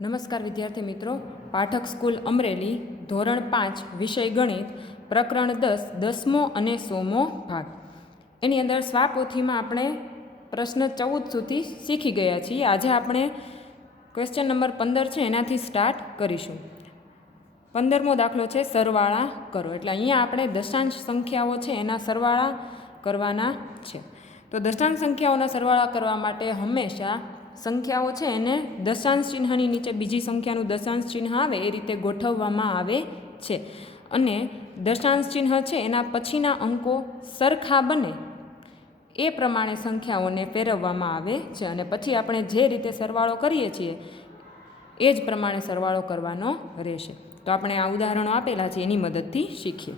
નમસ્કાર વિદ્યાર્થી મિત્રો, પાઠક સ્કૂલ અમરેલી ધોરણ 5 વિષય ગણિત પ્રકરણ 10 10મો અને 100મો ભાગ. એની અંદર સ્વાપોથીમાં આપણે પ્રશ્ન 14 સુધી શીખી ગયા છીએ. આજે આપણે ક્વેશ્ચન નંબર 15 છે એનાથી સ્ટાર્ટ કરીશું. 15મો દાખલો છે સરવાળા કરો. એટલે અહીંયા આપણે દશાંશ સંખ્યાઓ છે એના સરવાળા કરવાના છે. તો દશાંશ સંખ્યાઓના સરવાળા કરવા માટે હંમેશા સંખ્યાઓ છે એને દશાંશ ચિહ્નની નીચે બીજી સંખ્યાનું દશાંશ ચિહ્ન આવે એ રીતે ગોઠવવામાં આવે છે. અને દશાંશ ચિહ્ન છે એના પછીના અંકો સરખા બને એ પ્રમાણે સંખ્યાઓને ફેરવવામાં આવે છે. અને પછી આપણે જે રીતે સરવાળો કરીએ છીએ એ જ પ્રમાણે સરવાળો કરવાનો રહેશે. તો આપણે આ ઉદાહરણો આપેલા છે એની મદદથી શીખીએ.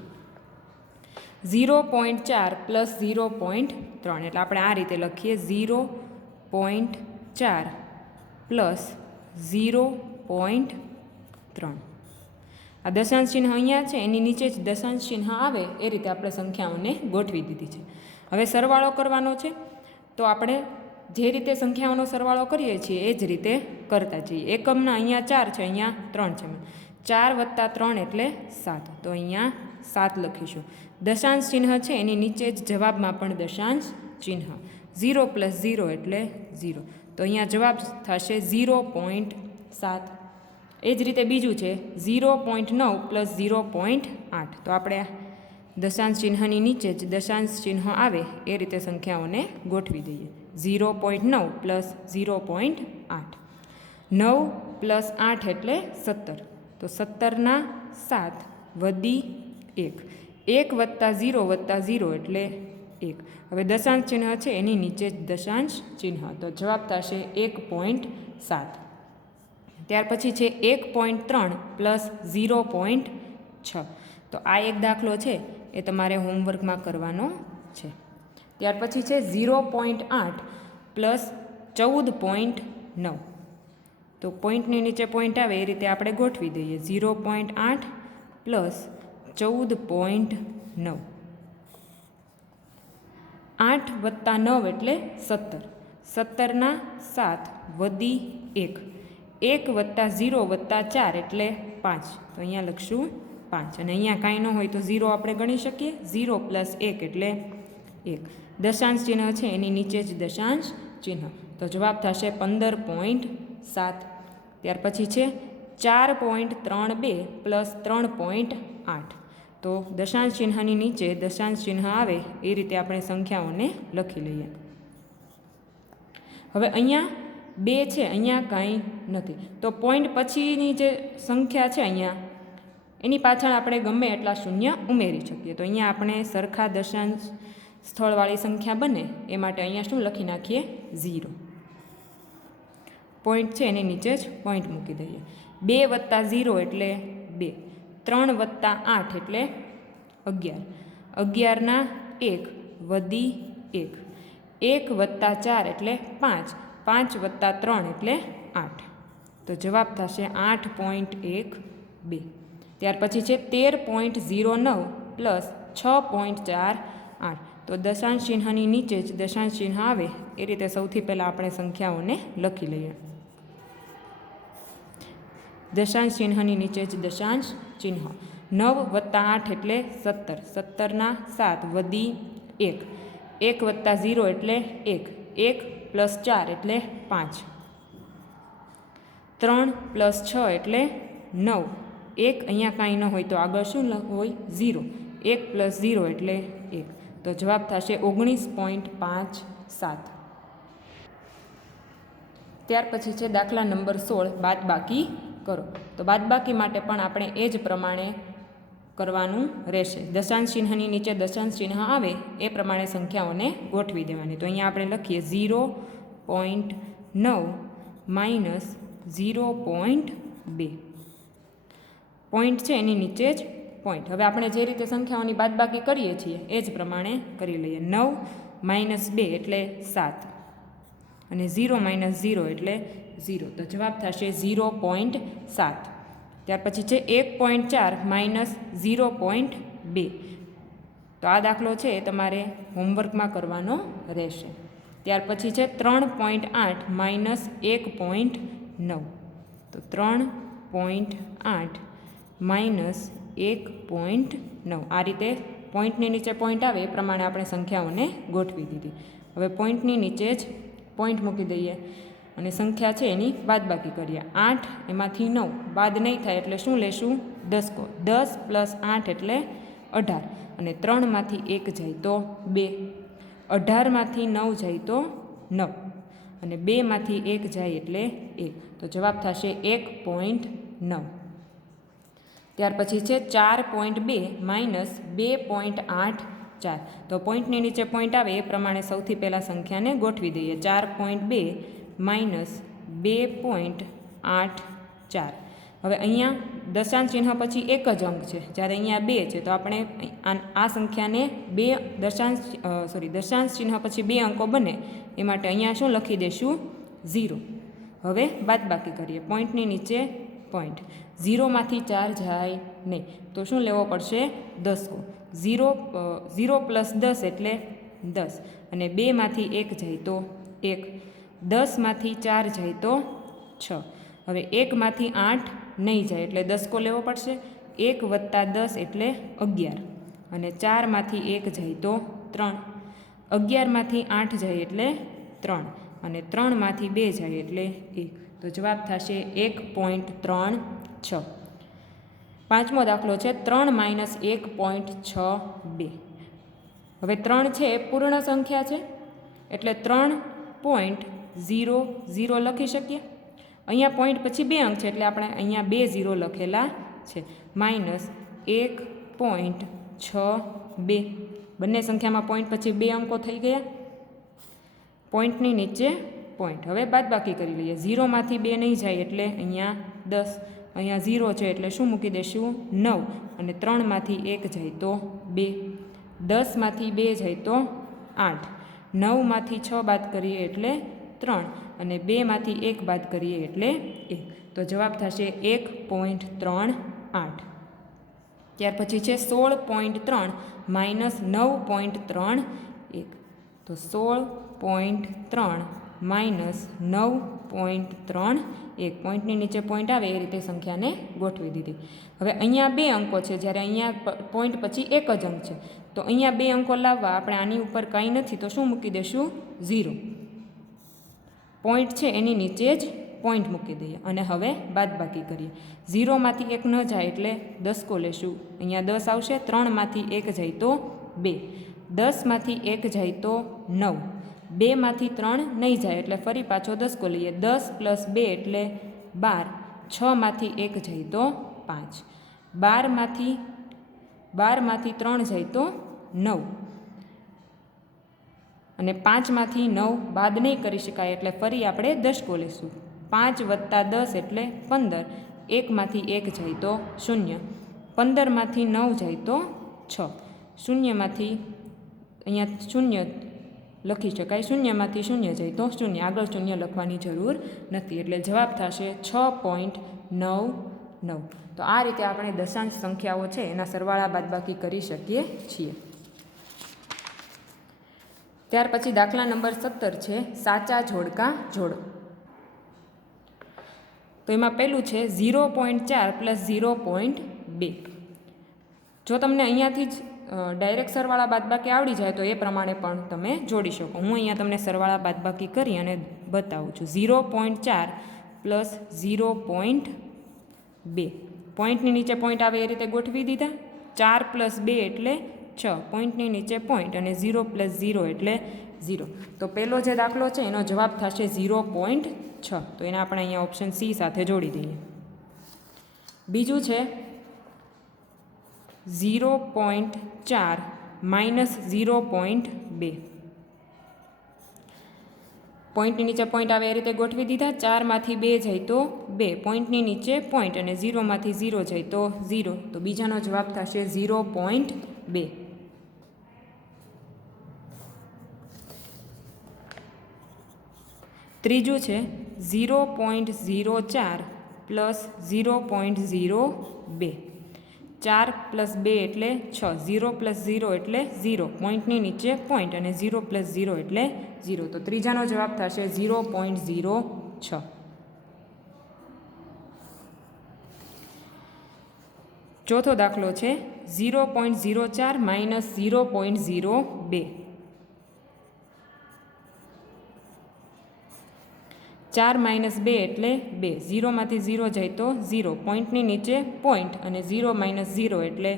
0.4 પ્લસ 0.3 એટલે આપણે આ રીતે લખીએ 0.4 પ્લસ 0.3. આ દશાંશ ચિહ્ન અહીંયા છે એની નીચે જ દશાંશ ચિહ્ન આવે એ રીતે આપણે સંખ્યાઓને ગોઠવી દીધી છે. હવે સરવાળો કરવાનો છે તો આપણે જે રીતે સંખ્યાઓનો સરવાળો કરીએ છીએ એ જ રીતે કરતા જઈએ. એકમના અહીંયા 4 છે, અહીંયા 3 છે. 4 વત્તા 3 એટલે 7. તો અહીંયા 7 લખીશું. દશાંશ ચિહ્ન છે એની નીચે જ જવાબમાં પણ દશાંશ ચિહ્ન. 0 પ્લસ 0 એટલે 0. તો અહીંયા જવાબ થશે 0.7. એ જ રીતે બીજું છે 0.9 પ્લસ 0.8. તો આપણે દશાંશ ચિહ્નની નીચે જ દશાંશ ચિહ્ન આવે એ રીતે સંખ્યાઓને ગોઠવી દઈએ. 0.9 પ્લસ 0.8. 9 પ્લસ 8 એટલે 17. તો 17 ના 7 વધી 1. 1 વત્તા 0 વત્તા 0 એટલે 1. હવે દશાંશ ચિહ્ન છે એની નીચે જ દશાંશ ચિહ્ન. તો જવાબ થશે 1.7. ત્યાર પછી છે 1.3 પ્લસ 0.6. તો આ એક દાખલો છે એ તમારે હોમવર્કમાં કરવાનો છે. ત્યાર પછી છે 0.8 પ્લસ 14.9. તો પોઈન્ટની નીચે પોઈન્ટ આવે એ રીતે આપણે ગોઠવી દઈએ. 0.8 પ્લસ 14.9. 8 વત્તા 9 એટલે 17. 17 ના 7 વધી 1. 1 વત્તા 0 વત્તા 4 એટલે 5. તો અહીંયા લખશું 5. અને અહીંયા કાંઈ ન હોય તો 0 આપણે ગણી શકીએ. 0 પ્લસ 1 એટલે 1. દશાંશ ચિહ્ન છે એની નીચે જ દશાંશ ચિહ્ન. તો જવાબ થશે 15.7. ત્યાર પછી છે 4.32 પ્લસ 3.8. તો દશાંશ ચિહ્નની નીચે દશાંશ ચિહ્ન આવે એ રીતે આપણે સંખ્યાઓને લખી લઈએ. હવે અહીંયા 2 છે, અહીંયા કાંઈ નથી. તો પોઈન્ટ પછીની જે સંખ્યા છે અહીંયા એની પાછળ આપણે ગમે એટલા શૂન્ય ઉમેરી શકીએ. તો અહીંયા આપણે સરખા દશાંશ સ્થળવાળી સંખ્યા બને એ માટે અહીંયા શું લખી નાખીએ? 0. પોઈન્ટ છે એની નીચે જ પોઈન્ટ મૂકી દઈએ. 2 વત્તા 0 એટલે 2. 3 વત્તા 8 એટલે 11. 11 ના 1 વધી 1. 1 વત્તા 4 એટલે 5. 5 વત્તા 3 એટલે 8. તો જવાબ થશે 8.12. ત્યાર પછી છે 13.09 પ્લસ 6.48. તો દશાંશ ચિહ્નની નીચે જ દશાંશ ચિહ્ન આવે એ રીતે સૌથી પહેલાં આપણે સંખ્યાઓને લખી લઈએ. દશાંશ ચિહ્નની નીચે જ દશાંશ ચિહ્ન. 9 વત્તા 8 એટલે 17. 17 ના 7 વધી 1. 1 વત્તા 0 એટલે 1. 1 પ્લસ 4 એટલે 5. 3 પ્લસ 6 એટલે 9. 1 અહીંયા કાંઈ ન હોય તો આગળ શું હોય? 0. 1 પ્લસ 0 એટલે 1. તો જવાબ થશે 19.57. ત્યાર પછી છે દાખલા નંબર 16 બાદબાકી કરો. તો બાદબાકી માટે પણ આપણે એ જ પ્રમાણે કરવાનું રહેશે. દશાંશ ચિહ્નની નીચે દશાંશ ચિહ્ન આવે એ પ્રમાણે સંખ્યાઓને ગોઠવી દેવાની. તો અહીંયા આપણે લખીએ 0.9 માઇનસ 0.2. પોઈન્ટ છે એની નીચે જ પોઈન્ટ. હવે આપણે જે રીતે સંખ્યાઓની બાદબાકી કરીએ છીએ એ જ પ્રમાણે કરી લઈએ. 9 માઇનસ 2 એટલે 7. અને 0 માઇનસ 0 એટલે 0. તો જવાબ થશે 0.7. ત્યાર પછી છે 1.4 માઇનસ 0.2. તો આ દાખલો છે એ તમારે હોમવર્કમાં કરવાનો રહેશે. ત્યાર પછી છે 3.8 માઇનસ 1.9. તો 3.8 માઇનસ 1.9 આ રીતે પોઈન્ટની નીચે પોઈન્ટ આવે એ પ્રમાણે આપણે સંખ્યાઓને ગોઠવી દીધી. હવે પોઈન્ટની નીચે જ પોઈન્ટ મૂકી દઈએ અને સંખ્યા છે એની બાદબાકી કરીએ. 8 એમાંથી 9 બાદ નહીં થાય એટલે શું લેશું? દસકો. 10 + 8 એટલે 18 અને 3માંથી 1 જાય તો 2. 18માંથી 9 જાય તો 9 અને 2માંથી 1 જાય એટલે 1. તો જવાબ થશે 1.9. ત્યાર પછી છે 4.2 માઇનસ 2.84. તો પોઈન્ટની નીચે પોઈન્ટ આવે એ પ્રમાણે સૌથી પહેલાં સંખ્યાને ગોઠવી દઈએ. 4.2 માઇનસ 2.84. હવે અહીંયા દશાંશ ચિહ્ન પછી એક જ અંક છે, જ્યારે અહીંયા 2 છે, તો આપણે આ સંખ્યાને દશાંશ ચિહ્ન પછી 2 અંકો બને એ માટે અહીંયા શું લખી દઈશું? 0. હવે બાદબાકી કરીએ. પોઈન્ટની નીચે પોઈન્ટ. 0માંથી 4 જાય નહીં તો શું લેવો પડશે? દસકો. 0 + 10 એટલે 10 અને 2માંથી 1 જાય તો 1. 10માંથી 4 જાય તો 6. હવે 1માંથી 8 નહીં જાય એટલે દસકો લેવો પડશે. 1 + 10 એટલે 11 અને 4માંથી 1 જાય તો 3. 11માંથી 8 જાય એટલે 3 અને 3માંથી 2 જાય એટલે 1. તો જવાબ થશે 1.36. પાંચમો દાખલો છે 3 - 1.62. હવે 3 છે એ પૂર્ણ સંખ્યા છે એટલે 3.00 લખી શકીએ. અહીંયા પોઈન્ટ પછી 2 અંક છે એટલે આપણે અહીંયા 2 0 લખેલા છે. -1.62. બંને સંખ્યામાં પોઈન્ટ પછી 2 અંકો થઈ ગયા. પોઈન્ટની નીચે પોઈન્ટ. હવે બાદબાકી કરી લઈએ. 0માંથી 2 નહીં જાય એટલે અહીંયા 10. અહીંયા 0 છે એટલે શું મૂકી દઈશું? 9 અને 3માંથી 1 જાય તો 2. 10માંથી 2 જાય તો 8. 9માંથી 6 બાદ કરીએ એટલે 3 અને 2માંથી 1 બાદ કરીએ એટલે 1. તો જવાબ થશે 1.38. ત્યાર પછી છે 16.3 માઇનસ 9.31. તો 16.3 માઇનસ 9.31. પોઈન્ટની નીચે પોઈન્ટ આવે એ રીતે સંખ્યાને ગોઠવી દીધી. હવે અહીંયા 2 અંકો છે, જ્યારે અહીંયા પોઈન્ટ પછી એક જ અંક છે, તો અહીંયા 2 અંકો લાવવા આપણે આની ઉપર કંઈ નથી તો શું મૂકી દઈશું? 0. પોઈન્ટ છે એની નીચે જ પોઈન્ટ મૂકી દઈએ અને હવે બાદબાકી કરીએ. 0માંથી 1 ન જાય એટલે દસકો લેશું. અહીંયા 10 આવશે. 3માંથી 1 જાય તો 2. 10માંથી 1 જાય તો 9. 2માંથી 3 નહીં જાય એટલે ફરી પાછો દસકો લઈએ. 10 + 2 એટલે 12. 6માંથી 1 જાય તો 5. 12માંથી 3 જાય તો 9 અને 5માંથી 9 બાદ નહીં કરી શકાય એટલે ફરી આપણે દસકો લઈશું. 5 + 10 એટલે 15. 1માંથી 1 જાય તો 0. 15માંથી 9 જાય તો 6. 0માંથી અહીંયા 0 લખી શકાય. 0માંથી 0 જાય તો 0. આગળ 0 લખવાની જરૂર નથી એટલે જવાબ થશે 6.99. તો આ રીતે આપણે દશાંશ સંખ્યાઓ છે એના સરવાળા બાદબાકી કરી શકીએ છીએ. ત્યાર પછી દાખલા નંબર 17 છે સાચા જોડકા જોડો. તો એમાં પહેલું છે 0.4 + 0.2. જો તમને અહીંયાથી જ ડાયરેક્ટ સરવાળા બાદબાકી આવડી જાય તો એ પ્રમાણે પણ તમે જોડી શકો. હું અહીંયા તમને સરવાળા બાદબાકી કરી અને બતાવું છું. 0.4 + 0.2. પોઈન્ટની નીચે પોઈન્ટ આવે એ રીતે ગોઠવી દીધા. 4 + 2 એટલે 6. પોઈન્ટની નીચે પોઈન્ટ અને 0 + 0 એટલે 0. તો પહેલો જે દાખલો છે એનો જવાબ થશે 0.6. તો એને આપણે અહીંયા ઓપ્શન સી સાથે જોડી દઈએ. બીજું છે 0.4 - 0.2. પોઈન્ટની નીચે પોઈન્ટ આવે એ રીતે ગોઠવી દીધા. 4માંથી 2 જાય તો 2. પોઈન્ટની નીચે પોઈન્ટ અને 0માંથી 0 જાય તો 0. તો બીજાનો જવાબ થશે 0.2. ત્રીજું છે 0.04 + 0.02. 4 + 2 એટલે 6. 0 + 0 એટલે 0. પોઈન્ટની નીચે પોઈન્ટ અને 0 + 0 એટલે 0. તો ત્રીજાનો જવાબ થશે 0.06. ચોથો દાખલો છે 0.04 માઇનસ 0.02. 4 માઇનસ 2 એટલે 2. 0માંથી 0 જાય તો 0. પોઈન્ટની નીચે પોઈન્ટ અને 0 માઇનસ 0 એટલે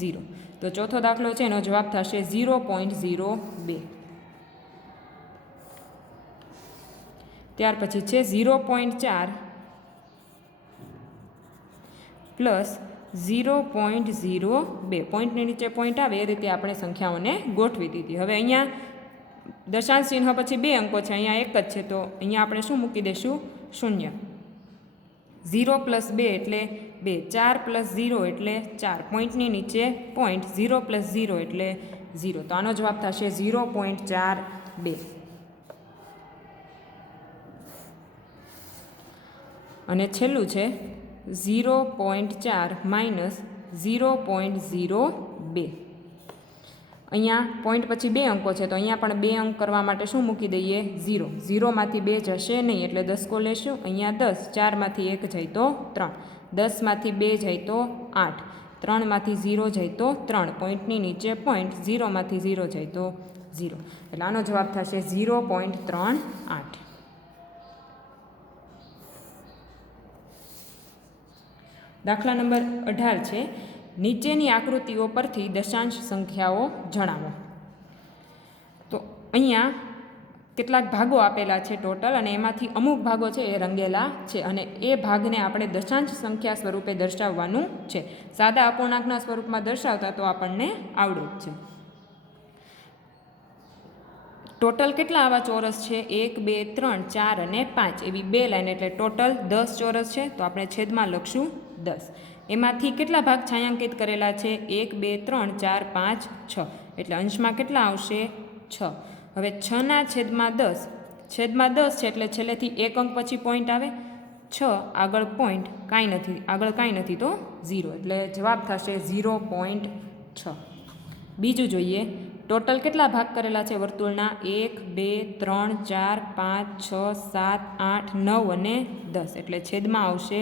0. તો ચોથો દાખલો છે એનો જવાબ થશે 0.02. ત્યાર પછી છે 0.4 પ્લસ 0.02. પોઈન્ટની નીચે પોઈન્ટ આવે એ રીતે આપણે સંખ્યાઓને ગોઠવી દીધી. હવે અહીંયા દશાંશ ચિહ્ન પછી 2 અંકો છે, અહીંયા એક જ છે, તો અહીંયા આપણે શું મૂકી દઈશું? 0. 0 પ્લસ 2 એટલે 2. 4 પ્લસ 0 એટલે 4. પોઈન્ટની નીચે પોઈન્ટ. 0 પ્લસ 0 એટલે 0. તો આનો જવાબ થશે 0.42. અને છેલ્લું છે 0.4 માઇનસ 0.02. અહીંયા પોઈન્ટ પછી 2 અંકો છે, તો અહીંયા પણ 2 અંક કરવા માટે શું મૂકી દઈએ? 0. 0માંથી 2 જશે નહીં એટલે 10 લેશું. અહીંયા 10. 4માંથી 1 જાય તો 3. 10માંથી 2 જાય તો 8. 3માંથી 0 જાય તો 3. પોઈન્ટની નીચે પોઈન્ટ. 0માંથી 0 જાય તો 0. એટલે આનો જવાબ થશે 0.38. દાખલા નંબર 18 છે નીચેની આકૃતિઓ પરથી દશાંશ સંખ્યાઓ જણાવો. તો અહીંયા કેટલાક ભાગો આપેલા છે ટોટલ, અને એમાંથી અમુક ભાગો છે એ રંગેલા છે, અને એ ભાગને આપણે દશાંશ સંખ્યા સ્વરૂપે દર્શાવવાનું છે. સાદા અપૂર્ણાંકના સ્વરૂપમાં દર્શાવતા તો આપણને આવડે જ છે. ટોટલ કેટલા આવા ચોરસ છે? 1, 2, 3, 4 અને 5 એવી 2 લાઈન, એટલે ટોટલ 10 ચોરસ છે. તો આપણે છેદમાં લખશું 10. એમાંથી કેટલા ભાગ છાંયાંકિત કરેલા છે? 1, 2, 3, 4, 5, 6. એટલે અંશમાં કેટલા આવશે? 6. હવે 6 છેદમાં 10. છેદમાં 10 છે એટલે છેલ્લેથી એક અંક પછી પોઈન્ટ આવે. 6 આગળ પોઈન્ટ કાંઈ નથી, આગળ કાંઈ નથી તો 0. એટલે જવાબ થશે 0.6. બીજું જોઈએ, ટોટલ કેટલા ભાગ કરેલા છે વર્તુળના? 1, 2, 3, 4, 5, 6, 7, 8, 9 અને 10. એટલે છેદમાં આવશે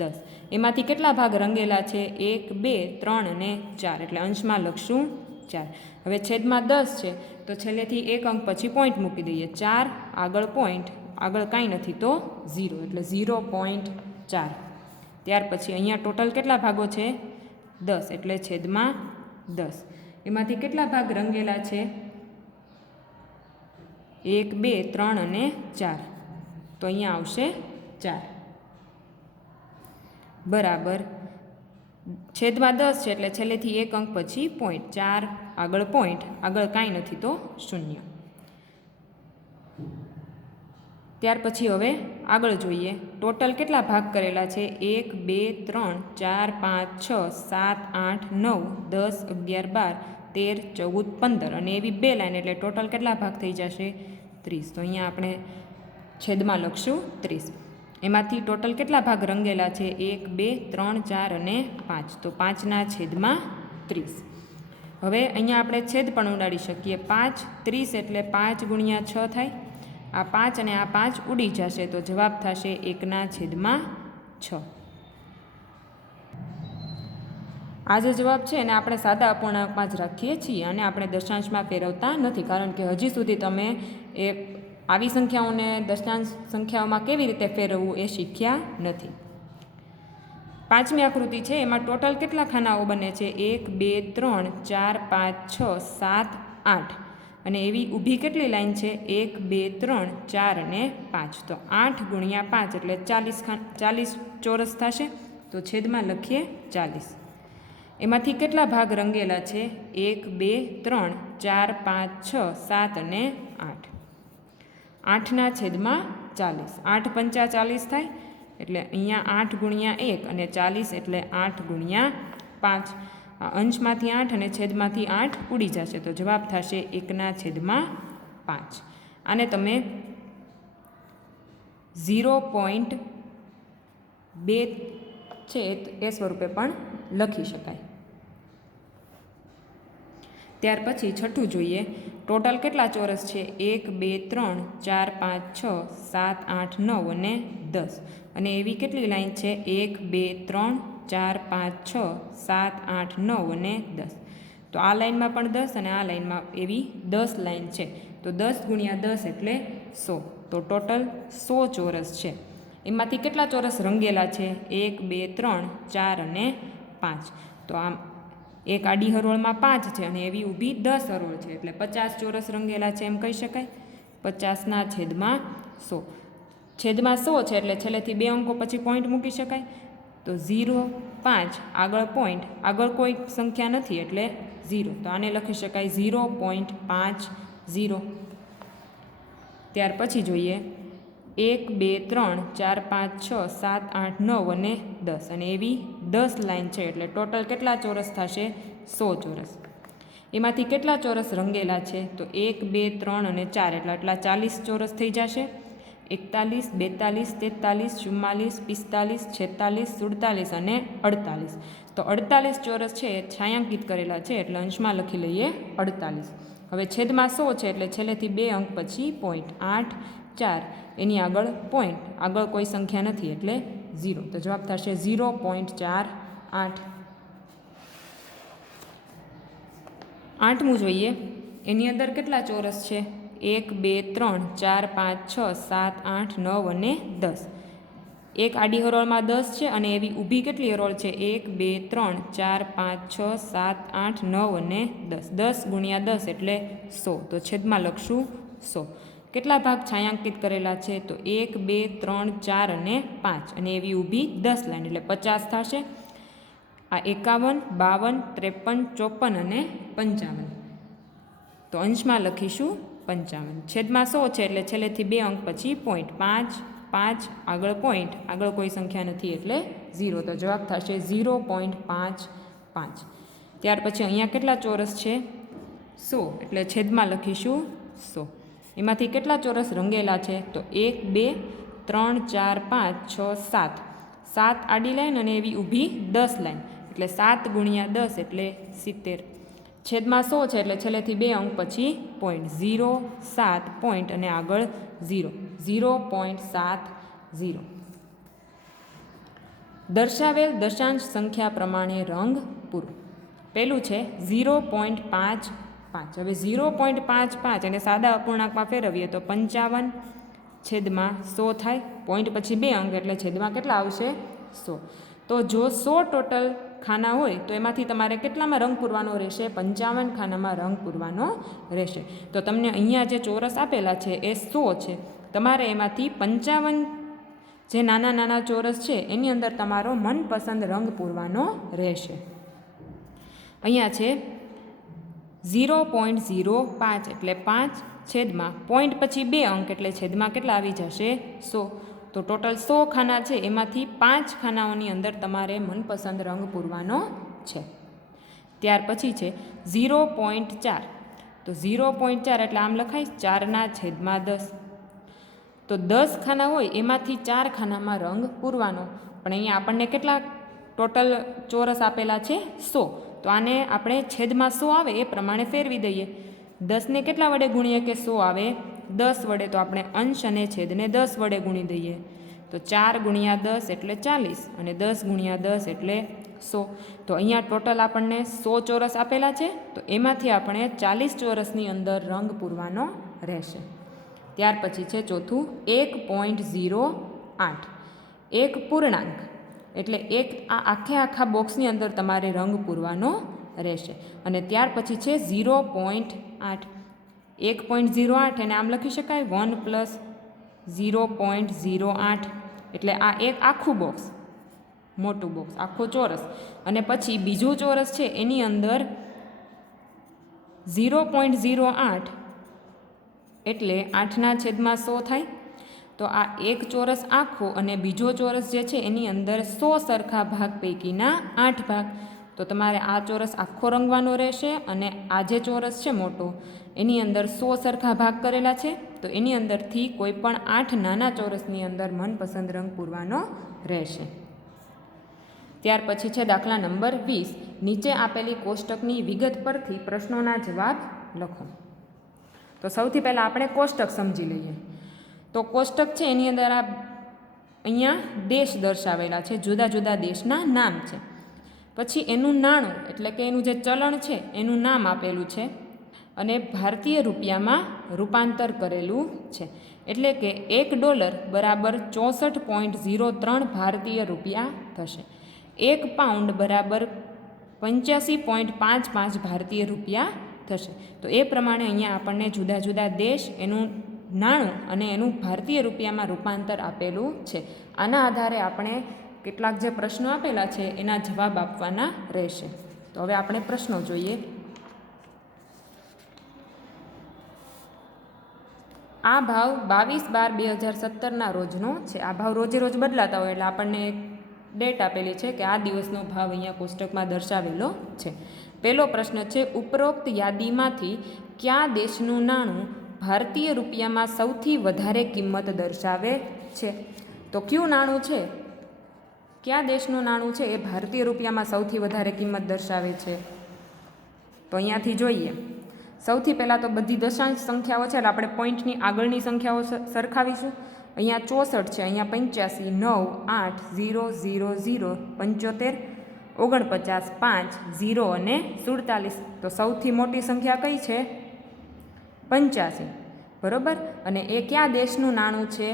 10. એમાંથી કેટલા ભાગ રંગેલા છે? 1, 2, 3 અને 4. એટલે અંશમાં લખશું 4. હવે છેદમાં 10 છે તો છેલ્લેથી એક અંક પછી પોઈન્ટ મૂકી દઈએ. 4 આગળ પોઈન્ટ, આગળ કાંઈ નથી તો 0. એટલે 0.4. ત્યાર પછી અહીંયા ટોટલ કેટલા ભાગો છે? 10. એટલે છેદમાં 10. એમાંથી કેટલા ભાગ રંગેલા છે? 1, 2, 3 અને 4. તો અહીંયા આવશે 4 બરાબર. છેદમાં 10 છે એટલે છેલ્લેથી એક અંક પછી પોઈન્ટ. 4 આગળ પોઈન્ટ, આગળ કાંઈ નથી તો 0. ત્યાર પછી હવે આગળ જોઈએ, ટોટલ કેટલા ભાગ કરેલા છે? 1, 2, 3, 4, 5, 6, 7, 8, 9, 10, 11, 12, 13, 14, 15 અને એવી 2 લાઈન, એટલે ટોટલ કેટલા ભાગ થઈ જશે? 30. તો અહીંયા આપણે છેદમાં લખશું 30. એમાંથી ટોટલ કેટલા ભાગ રંગેલા છે? 1, 2, 3, 4 અને 5. તો 5 છેદમાં 30. હવે અહીંયા આપણે છેદ પણ ઉડાડી શકીએ. 5, 30 એટલે 5 ગુણ્યા 6 થાય. આ 5 અને આ 5 ઉડી જશે તો જવાબ થશે 1/6. આ જે જવાબ છે એને આપણે સાદા અપૂર્ણાંકમાં જ રાખીએ છીએ અને આપણે દશાંશમાં ફેરવતા નથી, કારણ કે હજી સુધી તમે એ આવી સંખ્યાઓને દશાંશ સંખ્યાઓમાં કેવી રીતે ફેરવવું એ શીખ્યા નથી. 5મી આકૃતિ છે એમાં ટોટલ કેટલા ખાનાઓ બને છે? 1, 2, 3, 4, 5, 6, 7, 8 અને એવી ઊભી કેટલી લાઈન છે? 1, 2, 3, 4 અને 5. તો 8 ગુણ્યા 5 એટલે 40 ચોરસ થશે. તો છેદમાં લખીએ 40. એમાંથી કેટલા ભાગ રંગેલા છે? 1, 2, 3, 4, 5, 6, 7 અને 8. 8 છેદમાં 40. 8 પંચા 40 થાય. એટલે અહીંયા 8 ગુણ્યા 1 અને 40 એટલે 8 ગુણ્યા 5. અંશમાંથી 8 અને છેદમાંથી 8 ઉડી જશે તો જવાબ થશે 1/5. આને તમે 0.2 છે એ સ્વરૂપે પણ લખી શકાય. ત્યાર પછી છઠ્ઠું જોઈએ, ટોટલ કેટલા ચોરસ છે? 1, 2, 3, 4, 5, 6, 7, 8, 9 અને 10 અને એવી કેટલી લાઈન છે? 1, 2, 3, 4 5 6 7 8 9 અને 10. તો આ લાઇનમાં પણ 10 અને આ લાઇનમાં એવી 10 લાઇન છે. તો 10 ગુણ્યા 10 એટલે 100. તો ટોટલ 100 ચોરસ છે. એમાંથી કેટલા ચોરસ રંગેલા છે? 1 2 3 4 અને 5. તો આમ એક આડી હરોળમાં 5 છે અને એવી ઊભી 10 હરોળ છે, એટલે 50 ચોરસ રંગેલા છે એમ કહી શકાય. 50 છેદમાં 100. છેદમાં 100 છે એટલે છેલ્લેથી 2 અંકો પછી પોઈન્ટ મૂકી શકાય. તો 0 5 આગળ પોઈન્ટ, આગળ કોઈ સંખ્યા નથી એટલે 0. તો આને લખી શકાય 0.50. ત્યાર પછી જોઈએ 1 2 3 4 5 6 7 8 9 અને 10. અને એવી 10 લાઈન છે, એટલે ટોટલ કેટલા ચોરસ થશે? 100 ચોરસ. એમાંથી કેટલા ચોરસ રંગેલા છે? તો 1 2 3 અને 4 એટલે આટલા 40 ચોરસ થઈ જશે. 41 42 43 44 45 46 47 અને 48. તો 48 ચોરસ છે એ છાંયાંકિત કરેલા છે, એટલે અંશમાં લખી લઈએ 48. હવે છેદમાં 100 છે એટલે છેલ્લેથી 2 અંક પછી પોઈન્ટ. 8 4 એની આગળ પોઈન્ટ, આગળ કોઈ સંખ્યા નથી એટલે 0. તો જવાબ થશે 0.48. આઠમું જોઈએ. એની અંદર કેટલા ચોરસ છે? 1 2 3 4 5 6 7 8 9 અને 10. એક આડી હરોળમાં 10 છે અને એવી ઊભી કેટલી હરોળ છે? 1 2 3 4 5 6 7 8 9 અને 10. 10 ગુણ્યા 10 એટલે 100. તો છેદમાં લખશું 100. કેટલા ભાગ છાંયાંકિત કરેલા છે? તો 1 2 3 4 અને 5. અને એવી ઊભી 10 લાઈન એટલે 50 થશે. આ 51 52 53 54 અને 55. તો અંશમાં લખીશું 55. છેદમાં 100 છે એટલે છેલ્લેથી 2 અંક પછી પોઈન્ટ. 5 5 આગળ પોઈન્ટ, આગળ કોઈ સંખ્યા નથી એટલે 0. તો જવાબ થશે 0.55. ત્યાર પછી અહીંયા કેટલા ચોરસ છે? 100. એટલે છેદમાં લખીશું 100. એમાંથી કેટલા ચોરસ રંગેલા છે? તો 1 2 3 4 5 6 7. 7 આડી લાઈન અને એવી ઊભી 10 લાઈન એટલે 7 ગુણ્યા 10 એટલે 70. છેદમાં 100 છે એટલે છેલ્લેથી 2 અંક પછી પોઈન્ટ. 0 7 પોઈન્ટ અને આગળ 0. 0.70. દર્શાવેલ દશાંશ સંખ્યા પ્રમાણે રંગ પૂરો. પહેલું છે 0.55. હવે 0.55 અને સાદા અપૂર્ણાંકમાં ફેરવીએ તો 55 છેદમાં 100 થાય. પોઈન્ટ પછી 2 અંક એટલે છેદમાં કેટલા આવશે? 100. તો જો 100 ટોટલ ખાના હોય તો એમાંથી તમારે કેટલામાં રંગ પૂરવાનો રહેશે? 55 ખાનામાં રંગ પૂરવાનો રહેશે. તો તમને અહીંયા જે ચોરસ આપેલા છે એ 100 છે. તમારે એમાંથી 55 જે નાના નાના ચોરસ છે એની અંદર તમારો મનપસંદ રંગ પૂરવાનો રહેશે. અહીંયા છે 0.05 એટલે 5 છેદમાં પોઈન્ટ પછી 2 અંક એટલે છેદમાં કેટલા આવી જશે? 100. તો ટોટલ 100 ખાના છે, એમાંથી 5 ખાનાઓની અંદર તમારે મનપસંદ રંગ પૂરવાનો છે. ત્યાર પછી છે 0.4. તો 0.4 એટલે આમ લખાય 4/10. તો 10 ખાના હોય એમાંથી 4 ખાનામાં રંગ પૂરવાનો. પણ અહીંયા આપણને કેટલા ટોટલ ચોરસ આપેલા છે? 100. તો આને આપણે છેદમાં 100 આવે એ પ્રમાણે ફેરવી દઈએ. 10ને કેટલા વડે ગુણીએ કે 100 આવે? 10 વડે. તો આપણે અંશ અને છેદને 10 વડે ગુણી દઈએ. તો 4 ગુણ્યા 10 એટલે 40 અને 10 ગુણ્યા 10 એટલે 100. તો અહીંયા ટોટલ આપણને 100 ચોરસ આપેલા છે, તો એમાંથી આપણે 40 ચોરસની અંદર રંગ પૂરવાનો રહેશે. ત્યાર પછી છે ચોથું 1.08. એક પૂર્ણાંક એટલે એક આ આખા બોક્સની અંદર તમારે રંગ પૂરવાનો રહેશે. અને ત્યાર પછી છે 0.8. 1.08 એને આમ લખી શકાય 1 + 0.08. એટલે આ એક આખું બોક્સ, મોટું બોક્સ, આખો ચોરસ. અને પછી બીજું ચોરસ છે એની અંદર 0.08 એટલે 8/100 થાય. તો આ એક ચોરસ આખો અને બીજો ચોરસ જે છે એની અંદર 100 સરખા ભાગ પૈકીના 8 ભાગ. તો તમારે આ ચોરસ આખો રંગવાનો રહેશે અને આ જે ચોરસ છે મોટો એની અંદર 100 સરખા ભાગ કરેલા છે, તો એની અંદરથી કોઈ પણ 8 નાના ચોરસની અંદર મનપસંદ રંગ પૂરવાનો રહેશે. ત્યાર પછી છે દાખલા નંબર 20. નીચે આપેલી કોષ્ટકની વિગત પરથી પ્રશ્નોના જવાબ લખો. તો સૌથી પહેલાં આપણે કોષ્ટક સમજી લઈએ. તો કોષ્ટક છે એની અંદર આ અહીંયા દેશ દર્શાવેલા છે, જુદા જુદા દેશના નામ છે. પછી એનું નાણું એટલે કે એનું જે ચલણ છે એનું નામ આપેલું છે અને ભારતીય રૂપિયામાં રૂપાંતર કરેલું છે. એટલે કે $1 બરાબર 64.03 ભારતીય રૂપિયા થશે. 1 પાઉન્ડ બરાબર 85.55 ભારતીય રૂપિયા થશે. તો એ પ્રમાણે અહીંયા આપણને જુદા જુદા દેશ, એનું નાણું અને એનું ભારતીય રૂપિયામાં રૂપાંતર આપેલું છે. આના આધારે આપણે કેટલાક જે પ્રશ્નો આપેલા છે એના જવાબ આપવાના રહેશે. તો હવે આપણે પ્રશ્નો જોઈએ. આ ભાવ 22/12/2017 રોજનો છે. આ ભાવ રોજે રોજ બદલાતા હોય એટલે આપણને એક ડેટ આપેલી છે કે આ દિવસનો ભાવ અહીંયા કોષ્ટકમાં દર્શાવેલો છે. પહેલો પ્રશ્ન છે, ઉપરોક્ત યાદીમાંથી કયા દેશનું નાણું ભારતીય રૂપિયામાં સૌથી વધારે કિંમત દર્શાવે છે? તો કયું નાણું છે, કયા દેશનું નાણું છે એ ભારતીય રૂપિયામાં સૌથી વધારે કિંમત દર્શાવે છે? તો અહીંયાથી જોઈએ. સૌથી પહેલાં તો બધી દશાંશ સંખ્યાઓ છે એટલે આપણે પોઈન્ટની આગળની સંખ્યાઓ સરખાવીશું. અહીંયા 64 છે, અહીંયા 85, 9, 8, 0, 0, 0, 75, 49, 5, 0 અને 47. તો સૌથી મોટી સંખ્યા કઈ છે? 85, બરાબર. અને એ કયા દેશનું નાણું છે?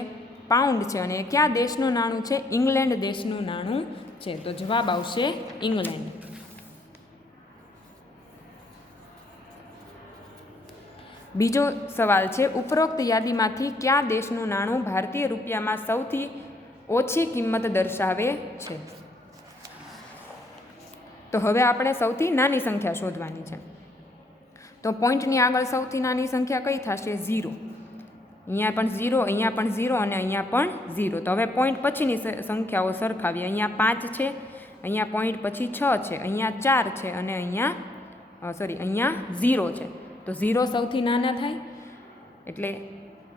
પાઉન્ડ છે. અને એ કયા દેશનું નાણું છે? ઇંગ્લેન્ડ દેશનું નાણું છે. તો જવાબ આવશે ઇંગ્લેન્ડ. બીજો સવાલ છે, ઉપરોક્ત યાદીમાંથી કયા દેશનું નાણું ભારતીય રૂપિયામાં સૌથી ઓછી કિંમત દર્શાવે છે? તો હવે આપણે સૌથી નાની સંખ્યા શોધવાની છે. તો પોઈન્ટની આગળ સૌથી નાની સંખ્યા કઈ થશે? 0. અહીંયા પણ 0, અહીંયા પણ 0 અને અહીંયા પણ 0. તો હવે પોઈન્ટ પછીની સંખ્યાઓ સરખાવીએ. અહીંયા 5 છે, અહીંયા પોઈન્ટ પછી 6 છે, અહીંયા 4 છે અને અહીંયા 0 છે. તો 0 સૌથી નાના થાય એટલે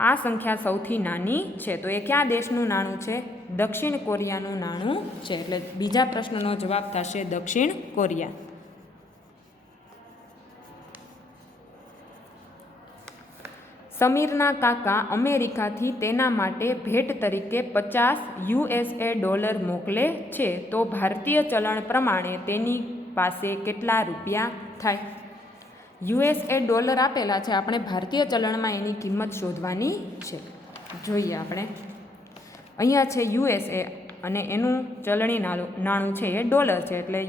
આ સંખ્યા સૌથી નાની છે. તો એ કયા દેશનું નાણું છે? દક્ષિણ કોરિયાનું નાણું છે. એટલે બીજા પ્રશ્નનો જવાબ થશે દક્ષિણ કોરિયા. સમીરના કાકા અમેરિકાથી તેના માટે ભેટ તરીકે $50 મોકલે છે. તો ભારતીય ચલણ પ્રમાણે તેની પાસે કેટલા રૂપિયા થાય? $, આપેલા છે, આપણે ભારતીય ચલણમાં એની કિંમત શોધવાની છે. જોઈએ આપણે. અહીંયા છે USA અને એનું ચલણી નાણું છે એ ડોલર છે એટલે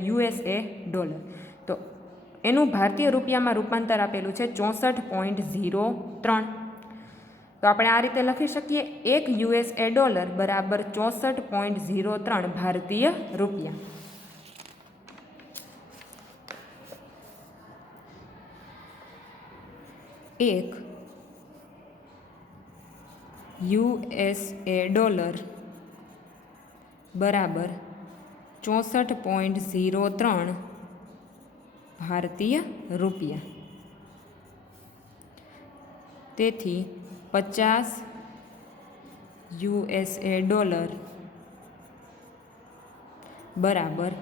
$. તો એનું ભારતીય રૂપિયામાં રૂપાંતર આપેલું છે 64.03. તો આપણે આ રીતે લખી શકીએ, $1 બરાબર 64.03 ભારતીય રૂપિયા. $1 બરાબર 64.03 ભારતીય રૂપિયા. તેથી $50 બરાબર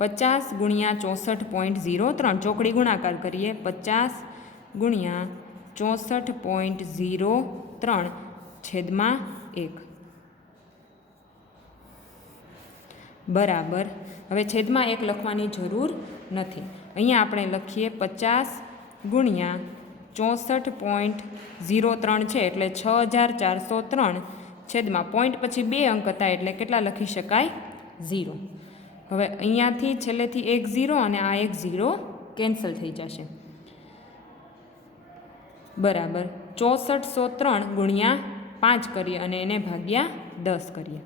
50 ગુણ્યા 64.03, ચોકડી ગુણાકાર કરીએ. 50 ગુણ્યા 64.03 છેદમાં 1 બરાબર. હવે છેદમાં 1 લખવાની જરૂર નથી. અહીંયા આપણે લખીએ 50 ગુણ્યા 64.03 છે એટલે 6403 છેદમાં પોઈન્ટ પછી 2 અંક હતા એટલે કેટલા લખી શકાય? 0. હવે અહીંયાથી છેલ્લેથી 1 0 અને આ 1 0 કેન્સલ થઈ જશે. બરાબર 6403 ગુણ્યા 5 કરીએ અને એને ભાગ્યા 10 કરીએ.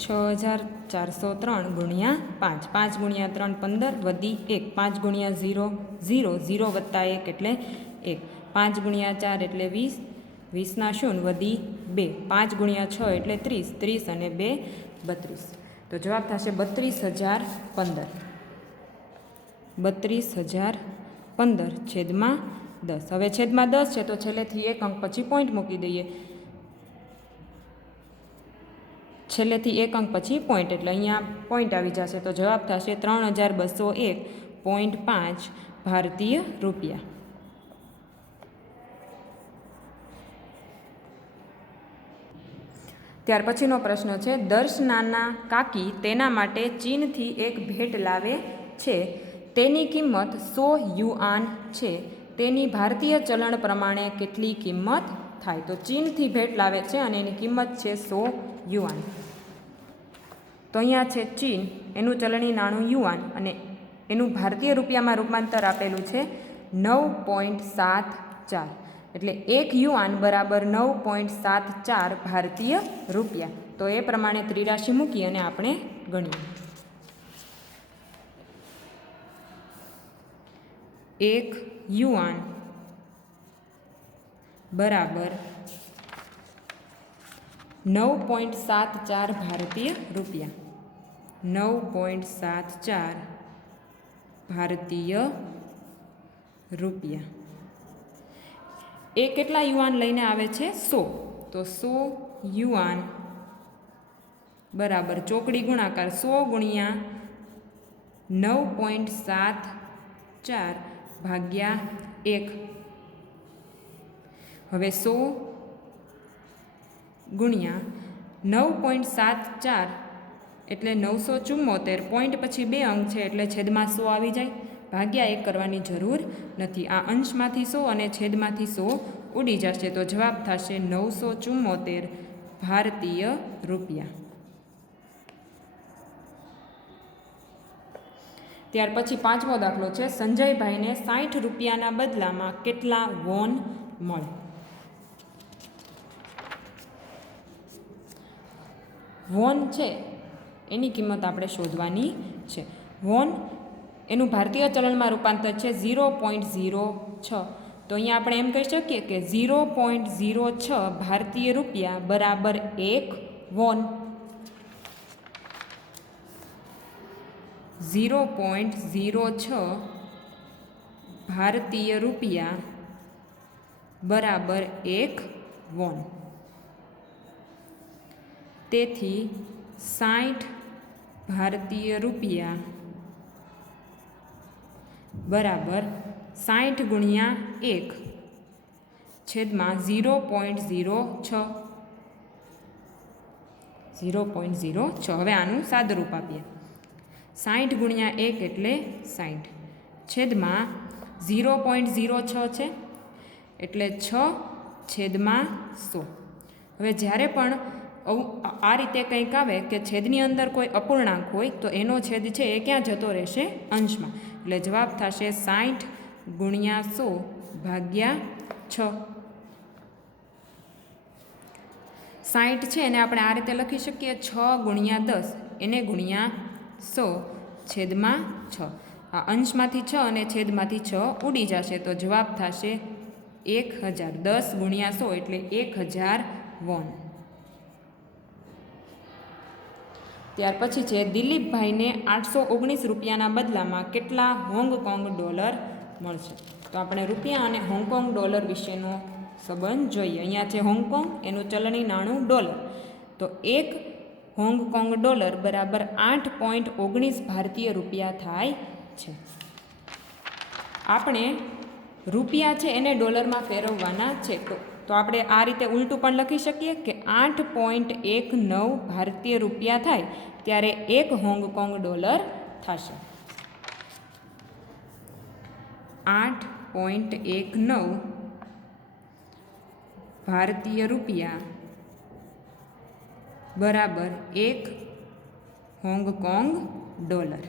$6403 ગુણ્યા 5, 5 ગુણ્યા 3 15 વધી 1, 5 ગુણ્યા 0 0, 0 વત્તા 1 એટલે 1, 5 ગુણ્યા 4 એટલે 20, 20ના શૂન્ય વધી 2, 5 ગુણ્યા 6 એટલે 30, 30 અને 2 32. તો જવાબ થશે 32,015. 32,015 છેદમાં 10. હવે છેદમાં 10 છે તો છેલ્લેથી 1 અંક પછી પોઈન્ટ મૂકી દઈએ. છેલ્લેથી એક અંક પછી પોઈન્ટ, એટલે અહીંયા પોઈન્ટ આવી જશે. તો જવાબ થશે 3201.5 ભારતીય રૂપિયા. ત્યાર પછીનો પ્રશ્ન છે, દર્શનાના કાકી તેના માટે ચીનથી એક ભેટ લાવે છે. તેની કિંમત 100 યુઆન છે. તેની ભારતીય ચલણ પ્રમાણે કેટલી કિંમત થાય? તો ચીનથી ભેટ લાવે છે અને એની કિંમત છે 100 યુઆન. તો અહીંયા છે ચીન, એનું ચલણી નાણું યુઆન અને એનું ભારતીય રૂપિયામાં રૂપાંતર આપેલું છે 9.74. એટલે 1 યુઆન બરાબર 9.74 ભારતીય રૂપિયા. તો એ પ્રમાણે ત્રિરાશિ મૂકી અને આપણે ગણીએ. 1 યુઆન બરાબર 9.74 ભારતીય રૂપિયા. 9.74 ભારતીય રૂપિયા. એ કેટલા યુઆન લઈને આવે છે? 100. તો 100 યુઆન બરાબર ચોકડી ગુણાકાર 100 ગુણ્યા 9.74 ભાગ્યા 1. હવે 100 ગુણ્યા 9.74 એટલે 974. પોઈન્ટ પછી 2 અંક છે એટલે છેદમાં 100 આવી જાય. ભાગ્યા 1 કરવાની જરૂર નથી. આ અંશમાંથી 100 અને છેદમાંથી 100 ઉડી જશે. તો જવાબ થશે 974 ભારતીય રૂપિયા. ત્યાર પછી 5મો દાખલો છે, સંજયભાઈને 60 રૂપિયાના બદલામાં કેટલા વોન મળે? વોન છે એની કિંમત આપણે શોધવાની છે. વોન એનું ભારતીય ચલણમાં રૂપાંતર છે 0.06. તો અહીંયા આપણે એમ કહી શકીએ કે 0.06 ભારતીય રૂપિયા બરાબર 1 વોન. 0.06 ભારતીય રૂપિયા બરાબર 1 વોન. તેથી 60 ભારતીય રૂપિયા બરાબર 60 ગુણ્યા 1 છેદમાં 0.06. 0.06. હવે આનું સાદુરૂપ આપીએ. 60 ગુણ્યા 1 એટલે 60 છેદમાં 0.06 છે એટલે 6 છેદમાં 100. હવે જ્યારે પણ આ રીતે કંઈક આવે કે છેદની અંદર કોઈ અપૂર્ણાંક હોય તો એનો છેદ છે એ ક્યાં જતો રહેશે? અંશમાં. એટલે જવાબ થશે 60 ગુણ્યા 100 ભાગ્યા 6. 60 છે એને આપણે આ રીતે લખી શકીએ 6 ગુણ્યા 10 એને ગુણ્યા 100 છેદમાં 6. આ અંશમાંથી 6 અને છેદમાંથી 6 ઉડી જશે. તો જવાબ થશે 1000. 10 ગુણ્યા 100 એટલે 1000 વોન. ત્યાર પછી છે, દિલીપભાઈને 819 રૂપિયાના બદલામાં કેટલા હોંગકોંગ ડોલર મળશે? તો આપણે રૂપિયા અને હોંગકોંગ ડોલર વિશેનો સંબંધ જોઈએ. અહીંયા છે હોંગકોંગ, એનું ચલણી નાણું ડોલર. તો 1 હોંગકોંગ ડોલર બરાબર 8.19 ભારતીય રૂપિયા થાય છે. આપણે રૂપિયા છે એને ડોલરમાં ફેરવવાના છે. તો આપણે આ રીતે ઉલટું પણ લખી શકીએ કે 8.19 ભારતીય રૂપિયા થાય ત્યારે 1 હોંગકોંગ ડોલર થશે. 8.19 ભારતીય રૂપિયા બરાબર 1 હોંગકોંગ ડોલર.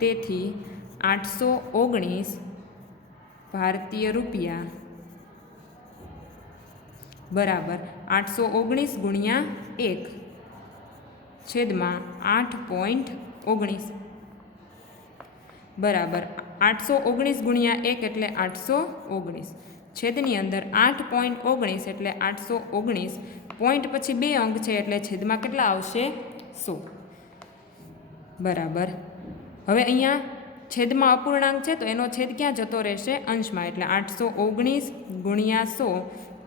તેથી 819 ભારતીય રૂપિયા બરાબર 819 ગુણ્યા 1 છેદમાં 8.19 બરાબર 819 ગુણ્યા 1 એટલે 819 છેદની અંદર 8.19 એટલે 819 પોઈન્ટ પછી 2 અંક છે એટલે છેદમાં કેટલા આવશે? 100 બરાબર. હવે અહીંયા છેદમાં અપૂર્ણાંક છે તો એનો છેદ ક્યાં જતો રહેશે? અંશમાં. એટલે 819 ગુણ્યા 100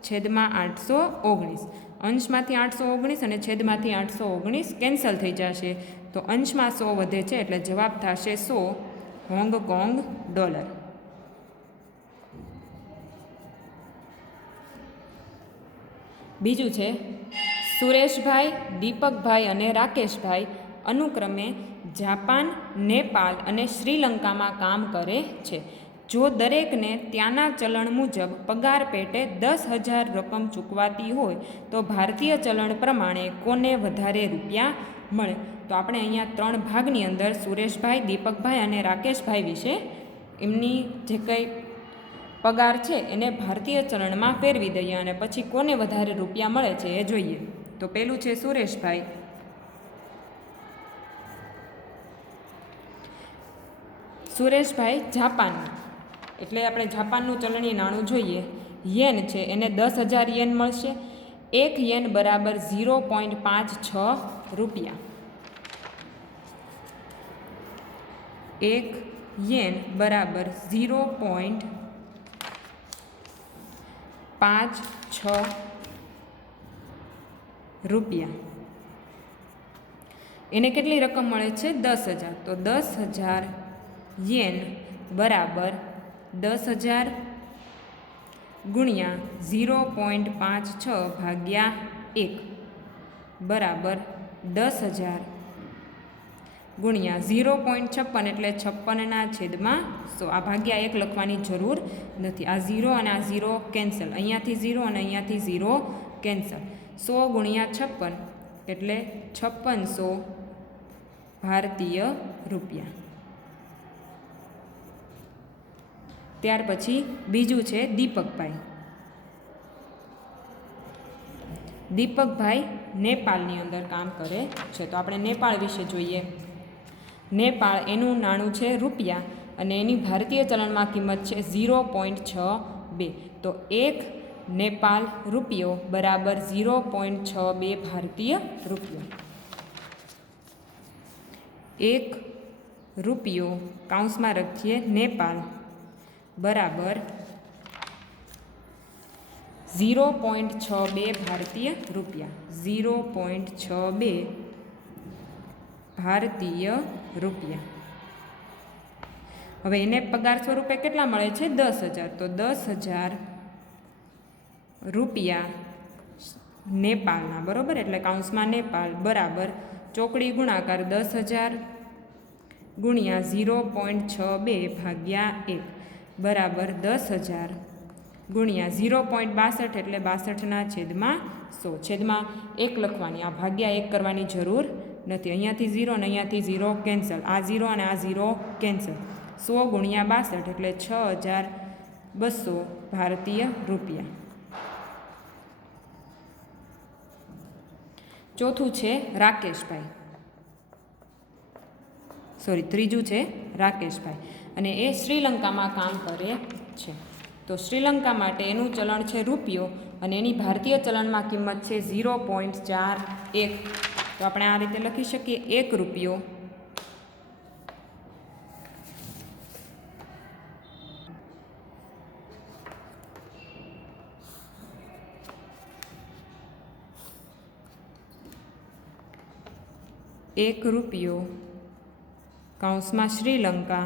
છેદમાં 819. અંશમાંથી 819 અને છેદમાંથી 819 કેન્સલ થઈ જશે, તો અંશમાં 100 વધે છે એટલે જવાબ થશે 100 હોંગકોંગ ડોલર. બીજું છે સુરેશભાઈ, દીપકભાઈ અને રાકેશભાઈ અનુક્રમે જાપાન, નેપાળ અને શ્રીલંકામાં કામ કરે છે. જો દરેકને ત્યાંના ચલણ મુજબ પગાર પેટે 10,000 રકમ ચૂકવાતી હોય તો ભારતીય ચલણ પ્રમાણે કોને વધારે રૂપિયા મળે? તો આપણે અહીંયા 3 ભાગની અંદર સુરેશભાઈ, દીપકભાઈ અને રાકેશભાઈ વિશે એમની જે કંઈ પગાર છે એને ભારતીય ચલણમાં ફેરવી દઈએ અને પછી કોને વધારે રૂપિયા મળે છે એ જોઈએ. તો પહેલું છે સુરેશભાઈ. સુરેશભાઈ જાપાન, એટલે આપણે જાપાનનું ચલણી નાણું જોઈએ. યેન છે એને 10,000 યેન મળશે. 1 યેન બરાબર 0.56 રૂપિયા. 1 યેન બરાબર 0.56 રૂપિયા. એને કેટલી રકમ મળે છે? 10,000. તો 10,000 યેન બરાબર 10,000 ગુણ્યા 0.56 ભાગ્યા 1 બરાબર 10,000 ગુણ્યા 0.56 એટલે 56/100. આ ભાગ્યા 1 લખવાની જરૂર નથી. આ 0 અને આ 0 કેન્સલ, અહીંયાથી 0 અને અહીંયાથી 0 કેન્સલ. 100 ગુણ્યા 56 એટલે 5600 ભારતીય રૂપિયા. ત્યાર પછી બીજું છે દીપકભાઈ. દીપકભાઈ નેપાળની અંદર કામ કરે છે, તો આપણે નેપાળ વિશે જોઈએ. નેપાળ એનું નાણું છે રૂપિયા અને એની ભારતીય ચલણમાં કિંમત છે 0.62. તો 1 નેપાળ રૂપિયો બરાબર 0.62 ભારતીય રૂપિયો. 1 રૂપિયો કાઉન્સમાં રાખીએ નેપાળ બરાબર 0.62 ભારતીય રૂપિયા. 0.62 ભારતીય રૂપિયા. હવે એને પગાર સ્વરૂપે કેટલા મળે છે? 10,000. તો 10,000 રૂપિયા નેપાળના, બરાબર, એટલે કાઉન્સમાં નેપાળ બરાબર ચોકડી ગુણાકાર 10,000 ગુણ્યા 0.62 ભાગ્યા 1 બરાબર 10,000 ગુણ્યા 0.62 એટલે 62/100. છેદમાં 1 લખવાની, આ ભાગ્યા 1 કરવાની જરૂર નથી. અહીંયાથી 0 અને અહીંયાથી 0 કેન્સલ, આ 0 અને આ 0 કેન્સલ. 100 ગુણ્યા 62 એટલે 6,200 ભારતીય રૂપિયા. ચોથું છે રાકેશભાઈ, ત્રીજું છે રાકેશભાઈ અને એ શ્રીલંકામાં કામ કરે છે. તો શ્રીલંકા માટે એનું ચલણ છે રૂપિયો અને એની ભારતીય ચલણમાં કિંમત છે 0.41. તો આપણે આ રીતે લખી શકીએ 1 રૂપિયો કાઉન્સમાં શ્રીલંકા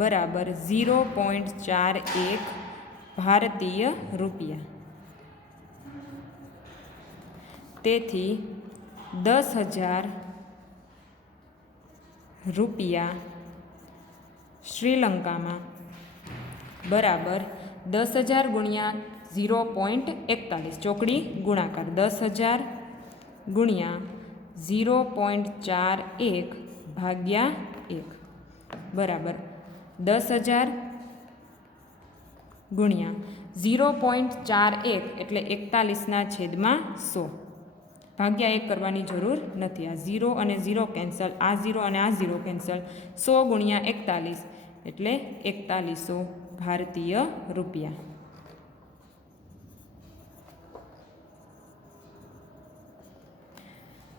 બરાબર 0.41 ભારતીય રૂપિયા. તેથી 10,000 રૂપિયા શ્રીલંકામાં બરાબર 10,000 ગુણ્યા 0.41 ચોકડી ગુણાકાર 10,000 ગુણ્યા 0.41 ભાગ્યા 1 બરાબર 10,000 ગુણ્યા 0.41 એટલે 41/100. ભાગ્યા 1 કરવાની જરૂર નથી. આ 0 અને 0 કેન્સલ, આ 0 અને આ 0 કેન્સલ. 100 ગુણ્યા 41 એટલે 4100 ભારતીય રૂપિયા.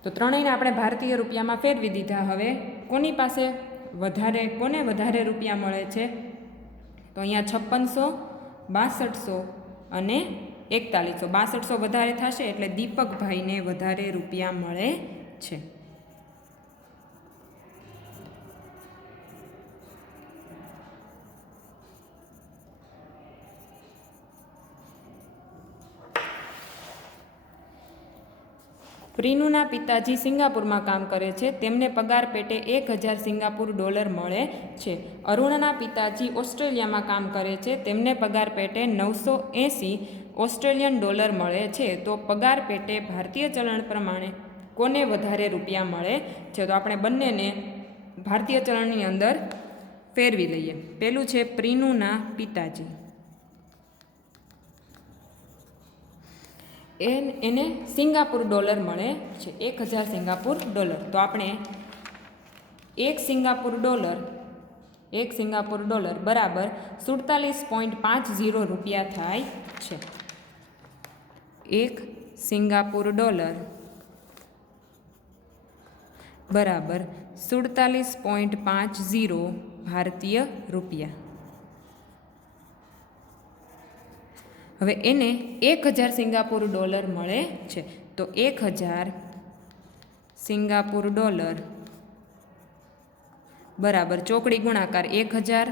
તો ત્રણેયને આપણે ભારતીય રૂપિયામાં ફેરવી દીધા. હવે કોની પાસે કોને વધારે રૂપિયા મળે છે? તો અહીંયા 5600, 6200 અને 41. તો 6200 વધારે થશે એટલે દીપકભાઈને વધારે રૂપિયા મળે છે. પ્રીનુના પિતાજી સિંગાપુરમાં કામ કરે છે. તેમને પગાર પેટે 1000 સિંગાપુર ડોલર મળે છે. અરુણના પિતાજી ઓસ્ટ્રેલિયામાં કામ કરે છે. તેમને પગાર પેટે 980 ઓસ્ટ્રેલિયન ડોલર મળે છે. તો પગાર પેટે ભારતીય ચલણ પ્રમાણે કોને વધારે રૂપિયા મળે છે? તો આપણે બંનેને ભારતીય ચલણની અંદર ફેરવી લઈએ. પહેલું છે પ્રીનુના પિતાજી, એને સિંગાપુર ડોલર મળે છે, 1000 સિંગાપુર ડોલર. તો આપણે 1 સિંગાપુર ડોલર બરાબર 47.50 રૂપિયા થાય છે. 1 સિંગાપુર ડોલર બરાબર 47.50 ભારતીય રૂપિયા. હવે એને 1000 સિંગાપુર ડોલર મળે છે. તો 1000 સિંગાપુર ડોલર બરાબર ચોકડી ગુણાકાર 1000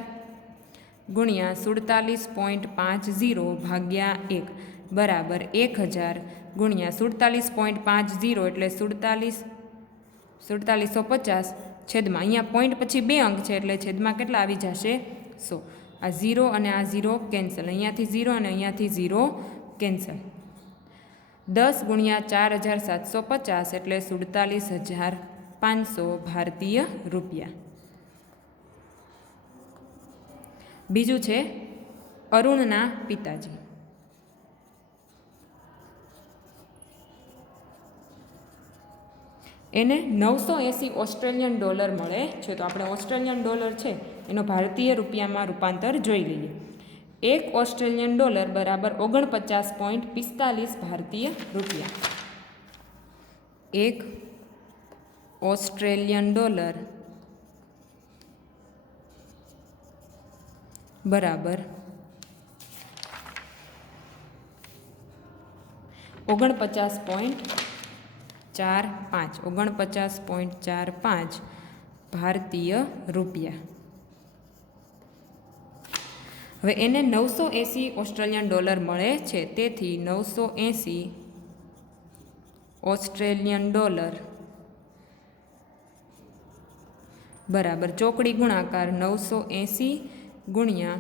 ગુણ્યા 47.50 ભાગ્યા 1 બરાબર 1000 ગુણ્યા 47.50 એટલે 4750 છેદમાં અહીંયા પોઈન્ટ પછી 2 અંક છે એટલે છેદમાં કેટલા આવી જશે? 100. આ 0 અને આ 0 કેન્સલ, અહીંયાથી 0 અને અહીંયાથી 0 કેન્સલ. 10 ગુણ્યા 4750 એટલે 47500 ભારતીય રૂપિયા. બીજું છે અરુણના પિતાજી. એને 980 ઓસ્ટ્રેલિયન ડોલર મળે છે. તો આપણે ઓસ્ટ્રેલિયન ડોલર છે એનો ભારતીય રૂપિયામાં રૂપાંતર જોઈ લઈએ. 1 ઓસ્ટ્રેલિયન ડોલર બરાબર 49.45 ભારતીય રૂપિયા. 1 ઓસ્ટ્રેલિયન ડોલર બરાબર 49.45 ભારતીય રૂપિયા. હવે એને 980 ઓસ્ટ્રેલિયન ડોલર મળે છે. તેથી 980 ઓસ્ટ્રેલિયન ડોલર બરાબર ચોકડી ગુણાકાર 980 ગુણ્યા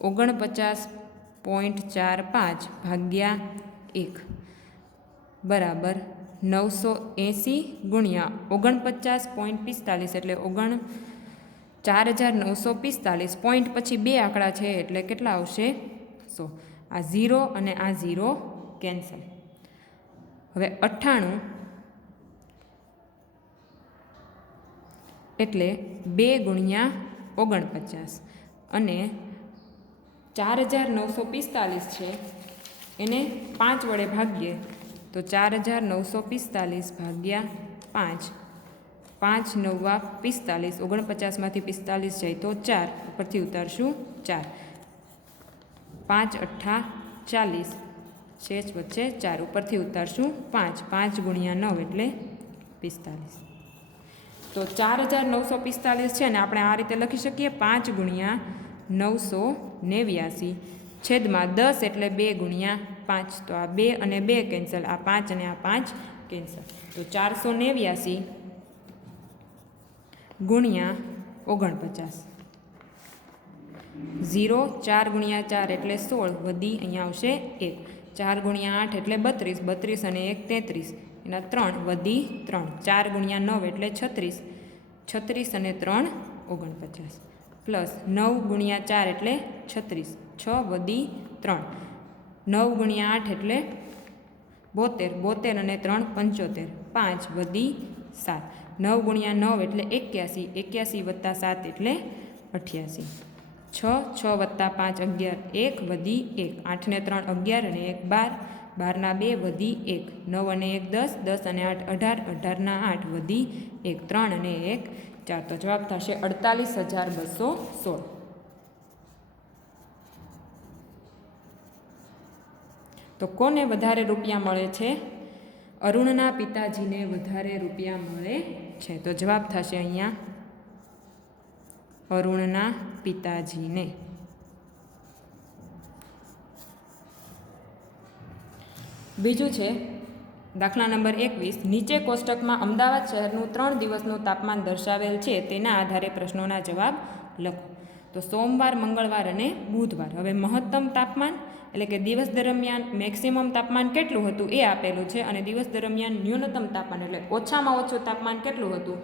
49.45 ભાગ્યા 1 બરાબર 980 ગુણ્યા 49.45 એટલે 4945. પોઈન્ટ પછી 2 આંકડા છે એટલે કેટલા આવશે? 100. આ 0 અને આ 0 કેન્સલ. હવે 98 એટલે 2 ગુણ્યા 49 અને 4945 છે એને 5 વડે ભાગીએ તો 4945 ભાગ્યા 5, 5 9 45, 49માંથી 45 જાય તો 4, ઉપરથી ઉતારશું 4, 5 8 40, શેષ વચ્ચે 4, ઉપરથી ઉતારશું 5, 5 ગુણ્યા 9 એટલે 45. તો 4945 છે ને આપણે આ રીતે લખી શકીએ 5 ગુણ્યા 989 છેદમાં 10 એટલે 2 ગુણ્યા 5. તો આ 2 અને 2 કેન્સલ, આ 5 અને આ 5 કેન્સલ. તો 489 ગુણ્યા 49, 0, 4 ગુણ્યા 4 એટલે 16, વધી અહીંયા આવશે 1, 4 ગુણ્યા 8 એટલે 32, 32 અને 1 33, એના 3 વધી 3, 4 ગુણ્યા 9 એટલે 36, 36 અને 3 49, પ્લસ 9 ગુણ્યા 4 એટલે 36, 6 વધી 3, 9 ગુણ્યા 8 એટલે 72, 72 અને 3 75, 5 વધી 7, 9 ગુણ્યા 9 એટલે 81, 81 વત્તા 7 એટલે 88, 6, 6 વત્તા 5 11, 1 વધી 1, 8 ને 3 11 અને 1 12, 12 ના 2 વધી 1, 9 અને 1 10, 10 અને 8 18, 18 ના 8 વધી 1, 3 અને 1 4. તો જવાબ થશે 48,216. તો કોને વધારે રૂપિયા મળે છે? અરુણના પિતાજીને વધારે રૂપિયા મળે છે. તો જવાબ થશે અહીંયા અરુણના પિતાજીને. બીજું છે દાખલા નંબર 21. નીચે કોષ્ટકમાં અમદાવાદ શહેરનું 3 દિવસનું તાપમાન દર્શાવેલ છે, તેના આધારે પ્રશ્નોના જવાબ લખો. તો સોમવાર, મંગળવાર અને બુધવાર. હવે મહત્તમ તાપમાન એટલે કે દિવસ દરમિયાન મેક્સિમમ તાપમાન કેટલું હતું એ આપેલું છે, અને દિવસ દરમિયાન ન્યૂનતમ તાપમાન એટલે ઓછામાં ઓછું તાપમાન કેટલું હતું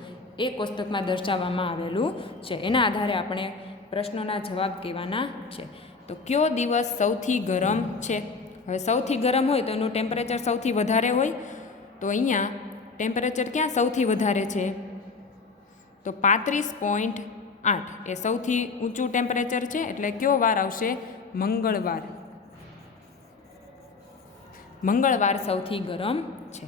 એ કોષ્ટકમાં દર્શાવવામાં આવેલું છે. એના આધારે આપણે પ્રશ્નોના જવાબ કહેવાના છે. તો કયો દિવસ સૌથી ગરમ છે? હવે સૌથી ગરમ હોય તો એનું ટેમ્પરેચર સૌથી વધારે હોય. તો અહીંયા ટેમ્પરેચર ક્યાં સૌથી વધારે છે? તો 35.8 એ સૌથી ઊંચું ટેમ્પરેચર છે. એટલે કયો વાર આવશે? મંગળવાર. મંગળવાર સૌથી ગરમ છે.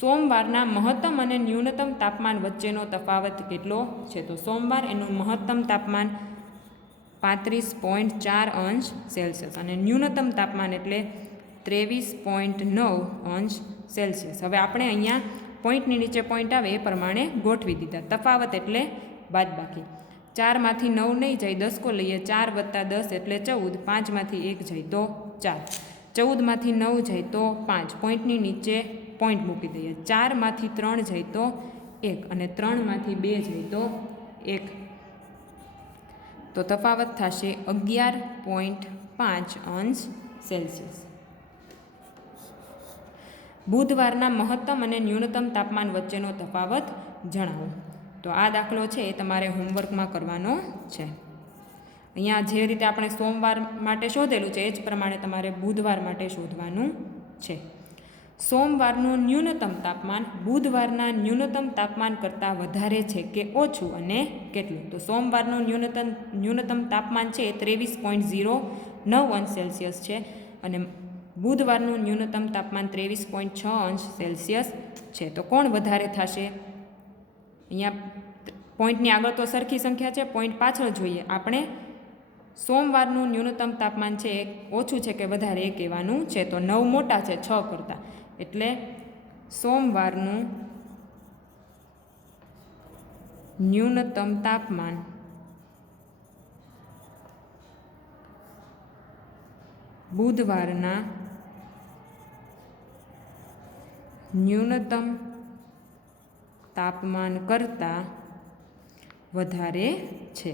સોમવારના મહત્તમ અને ન્યૂનતમ તાપમાન વચ્ચેનો તફાવત કેટલો છે? તો સોમવાર એનું મહત્તમ તાપમાન 35.4 અંશ સેલ્સિયસ અને ન્યૂનતમ તાપમાન એટલે 23.9 અંશ સેલ્સિયસ. હવે આપણે અહીંયા પોઈન્ટની નીચે પોઈન્ટ આવે એ પ્રમાણે ગોઠવી દીધા. તફાવત એટલે બાદબાકી. 4માંથી 9 નહીં જાય, 10 લઈએ, 4 + 10 એટલે 14, 5માંથી 1 જાય તો 4, 14માંથી 9 જાય તો 5, પોઈન્ટની નીચે પોઈન્ટ મૂકી દઈએ. 4માંથી 3 જાય તો 1 અને 3માંથી 2 જાય તો 1. તો તફાવત થશે 11.5 અંશ સેલ્સિયસ. બુધવારના મહત્તમ અને ન્યૂનતમ તાપમાન વચ્ચેનો તફાવત જણાવો. તો આ દાખલો છે એ તમારે હોમવર્કમાં કરવાનો છે. અહીંયા જે રીતે આપણે સોમવાર માટે શોધેલું છે એ જ પ્રમાણે તમારે બુધવાર માટે શોધવાનું છે. સોમવારનું ન્યૂનતમ તાપમાન બુધવારના ન્યૂનતમ તાપમાન કરતાં વધારે છે કે ઓછું અને કેટલું? તો સોમવારનું ન્યૂનતમ તાપમાન છે એ 23.09 અંશ સેલ્સિયસ છે અને બુધવારનું ન્યૂનતમ તાપમાન 23.6 અંશ સેલ્સિયસ છે. તો કોણ વધારે થશે? અહીંયા પોઈન્ટની આગળ તો સરખી સંખ્યા છે, પોઈન્ટ પાછળ જોઈએ. આપણે સોમવારનું ન્યૂનતમ તાપમાન છે એ ઓછું છે કે વધારે એ કહેવાનું છે. તો 9 મોટા છે 6 કરતાં, એટલે સોમવારનું ન્યૂનતમ તાપમાન બુધવારના ન્યૂનતમ તાપમાન કરતાં વધારે છે.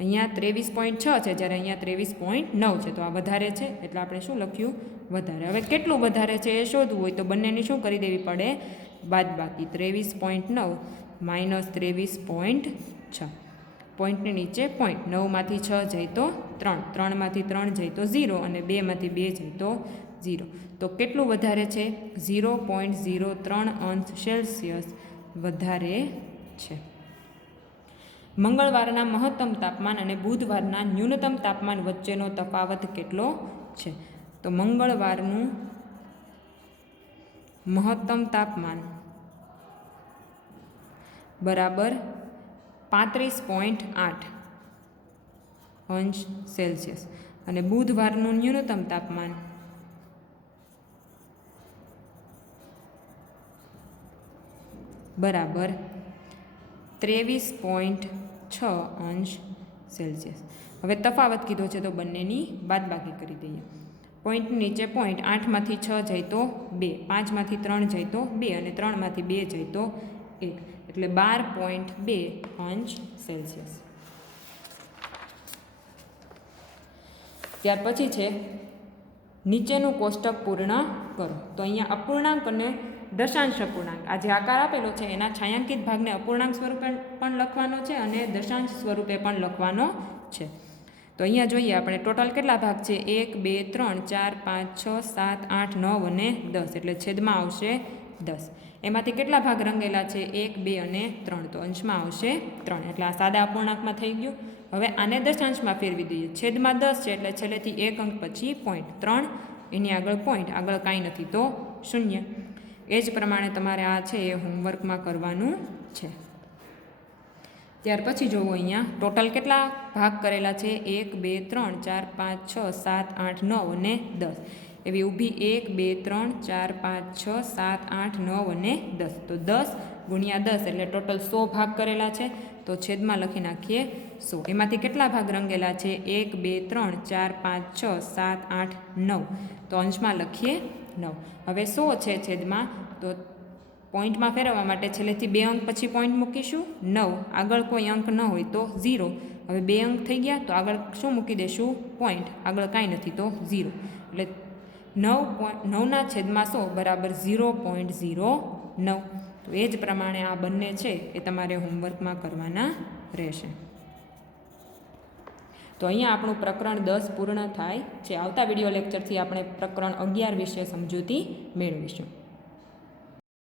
અહીંયા 23.6 છે, જ્યારે અહીંયા 23.9 છે. તો આ વધારે છે એટલે આપણે શું લખ્યું? વધારે. હવે કેટલું વધારે છે એ શોધવું હોય તો બંનેની શું કરી દેવી પડે? બાદબાકી. 23.9 - 23.6. પોઈન્ટની નીચે પોઈન્ટ. 9માંથી 6 જાય તો 3, 3માંથી 3 જાય તો 0 અને 2માંથી 2 જાય તો 0. તો કેટલું વધારે છે? 0.03 અંશ સેલ્સિયસ વધારે છે. મંગળવારના મહત્તમ તાપમાન અને બુધવારના ન્યૂનતમ તાપમાન વચ્ચેનો તફાવત કેટલો છે? તો મંગળવારનું મહત્તમ તાપમાન બરાબર 35.8 અંશ સેલ્સિયસ અને બુધવારનું ન્યૂનતમ તાપમાન બરાબર 23.6 અંશ સેલ્સિયસ. હવે તફાવત કીધો છે તો બંનેની બાદબાકી કરી દઈએ. પોઈન્ટની નીચે પોઈન્ટ. 8માંથી 6 જાય તો 2, 5માંથી 3 જાય તો 2 અને 3માંથી 2 જાય તો 1, એટલે 12.2 અંશ સેલ્સિયસ. ત્યાર પછી છે નીચેનું કોષ્ટક પૂર્ણ કરો. તો અહીંયા અપૂર્ણાંક અને દશાંશ અપૂર્ણાંક, આ જે આકાર આપેલો છે એના છાંયાંકિત ભાગને અપૂર્ણાંક સ્વરૂપે પણ લખવાનો છે અને દશાંશ સ્વરૂપે પણ લખવાનો છે. તો અહીંયા જોઈએ આપણે ટોટલ કેટલા ભાગ છે? 1, 2, 3, 4, 5, 6, 7, 8, 9 અને 10, એટલે છેદમાં આવશે 10. એમાંથી કેટલા ભાગ રંગેલા છે? 1, 2 અને 3, તો અંશમાં આવશે 3, એટલે આ સાદા અપૂર્ણાંકમાં થઈ ગયું. હવે આને દશાંશમાં ફેરવી દઈએ. છેદમાં 10 છે એટલે છેલ્લેથી 1 અંક પછી પોઈન્ટ, 3 એની આગળ પોઈન્ટ, આગળ કાંઈ નથી તો 0. એ જ પ્રમાણે તમારે આ છે એ હોમવર્કમાં કરવાનું છે. ત્યાર પછી જોવો અહીંયા ટોટલ કેટલા ભાગ કરેલા છે? 1, 2, 3, 4, 5, 6, 7, 8, 9 અને 10. એવી ઊભી 1 2 3 4 5 6 7 8 9 અને 10. તો 10 ગુણ્યા 10 એટલે ટોટલ 100 ભાગ કરેલા છે. તો છેદમાં લખી નાખીએ 100. એમાંથી કેટલા ભાગ રંગેલા છે? 1 2 3 4 5 6 7 8 9. તો અંશમાં લખીએ 9. હવે 100 છે છેદમાં, તો પોઈન્ટમાં ફેરવવા માટે છેલ્લેથી 2 અંક પછી પોઈન્ટ મૂકીશું. 9 આગળ કોઈ અંક ન હોય તો 0. હવે 2 અંક થઈ ગયા તો આગળ શું મૂકી દઈશું? પોઈન્ટ. આગળ કાંઈ નથી તો 0. એટલે 9ના છેદમાં 100 બરાબર 0.09. તો એ જ પ્રમાણે આ બંને છે એ તમારે હોમવર્કમાં કરવાના રહેશે. તો અહીંયા આપણું પ્રકરણ 10 પૂર્ણ થાય છે. આવતા વિડીયો લેક્ચરથી આપણે પ્રકરણ 11 વિશે સમજૂતી મેળવીશું.